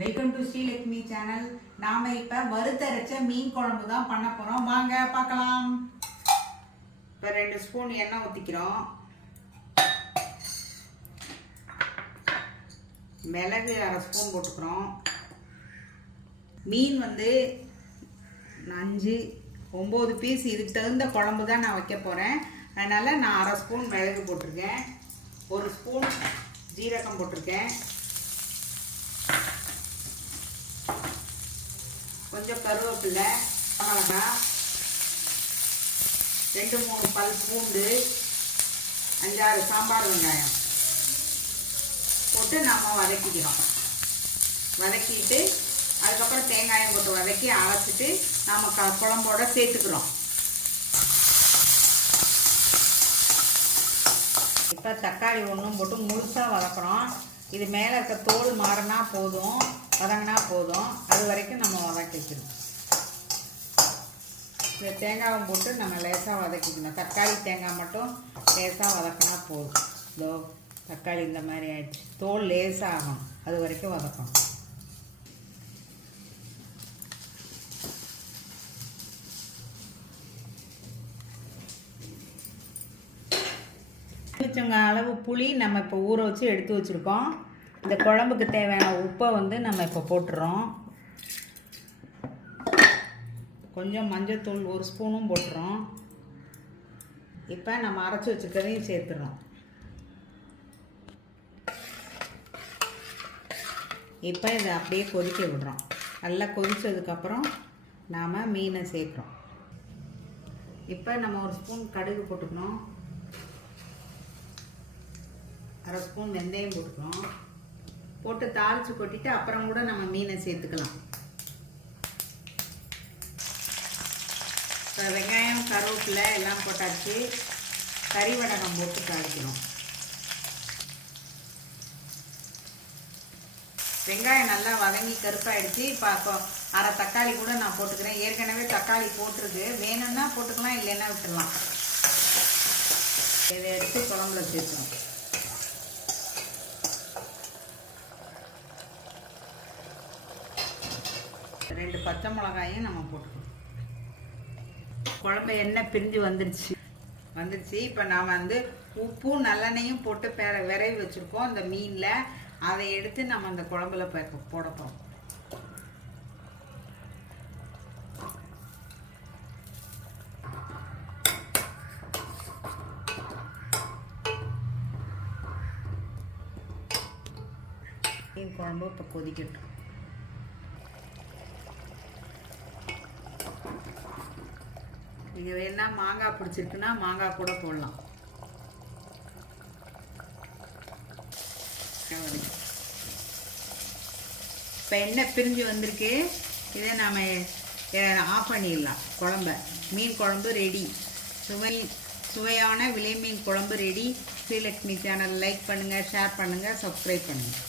Welcome to Srilakshmi channel நாம இப்ப வறுத்தரைச்ச மீன் குழம்பு தான் பண்ண போறோம். வாங்க பார்க்கலாம். இப்ப ரெண்டு ஸ்பூன் எண்ணெய் ஊத்திக்கிறோம். மிளகு அரை ஸ்பூன் போட்டுக்கிறோம். மீன் வந்து அஞ்சு ஒம்பது பீஸ் இதுக்கு தகுந்த குழம்பு தான் நான் வைக்க போகிறேன் அதனால் நான் அரை ஸ்பூன் மிளகு போட்டிருக்கேன். ஒரு ஸ்பூன் ஜீரகம் போட்டிருக்கேன். கொஞ்சம் கருவேப்பிலை மிளகா ரெண்டு மூணு பல் பூண்டு அஞ்சாறு சாம்பார் வெங்காயம் போட்டு நம்ம வதக்கிக்கிறோம். வதக்கிட்டு அதுக்கப்புறம் தேங்காயம் போட்டு வதக்கி அரைச்சிட்டு நாம் க குழம்போட சேர்த்துக்கிறோம். இப்போ தக்காளி ஒன்றும் போட்டு முழுசாக வதக்குறோம். இது மேலே இருக்க தோல் மாறினா போதும் வதங்கினா போதும். அது வரைக்கும் நம்ம வதக்கிக்கணும் இந்த தேங்காயும் போட்டு நம்ம லேசாக வதக்கிக்கணும். தக்காளி தேங்காய் மட்டும் லேசாக வதக்கினா போதும். இதோ தக்காளி இந்த மாதிரி ஆயிடுச்சு. தோல் லேசாக அது வரைக்கும் வதக்கணும். எலுமிச்சங்க அளவு புளி நம்ம இப்போ ஊற வச்சு எடுத்து வச்சுருக்கோம். இந்த குழம்புக்கு தேவையான உப்பை வந்து நம்ம இப்போ போட்டுறோம். கொஞ்சம் மஞ்சத்தூள் ஒரு ஸ்பூனும் போட்டுறோம். இப்போ நம்ம அரைச்சி வச்சுக்கிறதையும் சேர்த்துறோம். இப்போ இதை அப்படியே கொதிக்க விடுறோம். நல்லா கொதித்ததுக்கப்புறம் நாம் மீனை சேர்க்குறோம். இப்போ நம்ம ஒரு ஸ்பூன் கடுகு போட்டுக்கணும். அரை ஸ்பூன் வெந்தயம் போட்டுக்கிறோம். போட்டு தாளித்து கொட்டிட்டு அப்புறம் கூட நம்ம மீனை சேர்த்துக்கலாம். இப்போ வெங்காயம் கருவேப்பிலை எல்லாம் போட்டாச்சு. கறி வடகம் போட்டு தாளிக்கிறோம். வெங்காயம் நல்லா வதங்கி கருப்பாயிடுச்சு. இப்போ அப்போ அரை தக்காளி கூட நான் போட்டுக்கிறேன். ஏற்கனவே தக்காளி போட்டிருக்கு. வேணும்னா போட்டுக்கலாம் இல்லைன்னா விட்டுடலாம். இதை எடுத்து குழம்புல சேர்க்கணும் ரெண்டு பச்சை மிளகாயும் நம்ம போட்டுக்கணும். குழம்பு எண்ணெய் பிரிஞ்சு வந்துடுச்சு வந்துடுச்சு இப்போ நான் வந்து உப்பும் நல்லெண்ணையும் போட்டு பெற விரைவி வச்சுருக்கோம். அந்த மீனில் அதை எடுத்து நம்ம அந்த குழம்புல போட போகிறோம் மீன் குழம்பு இப்போ கொதிக்கட்டும். நீங்கள் வேணா மாங்காய் பிடிச்சிருக்குன்னா மாங்காய் கூட போடலாம். இப்போ எண்ணெய் பிரிஞ்சு வந்திருக்கு? இதை நாம் ஆஃப் பண்ணிடலாம். குழம்ப. மீன் குழம்பு ரெடி சுவை சுவையான விலை மீன் குழம்பு ரெடி ஸ்ரீலக்ஷ்மி சேனல் லைக் பண்ணுங்கள் ஷேர் பண்ணுங்கள் சப்ஸ்கிரைப் பண்ணுங்கள்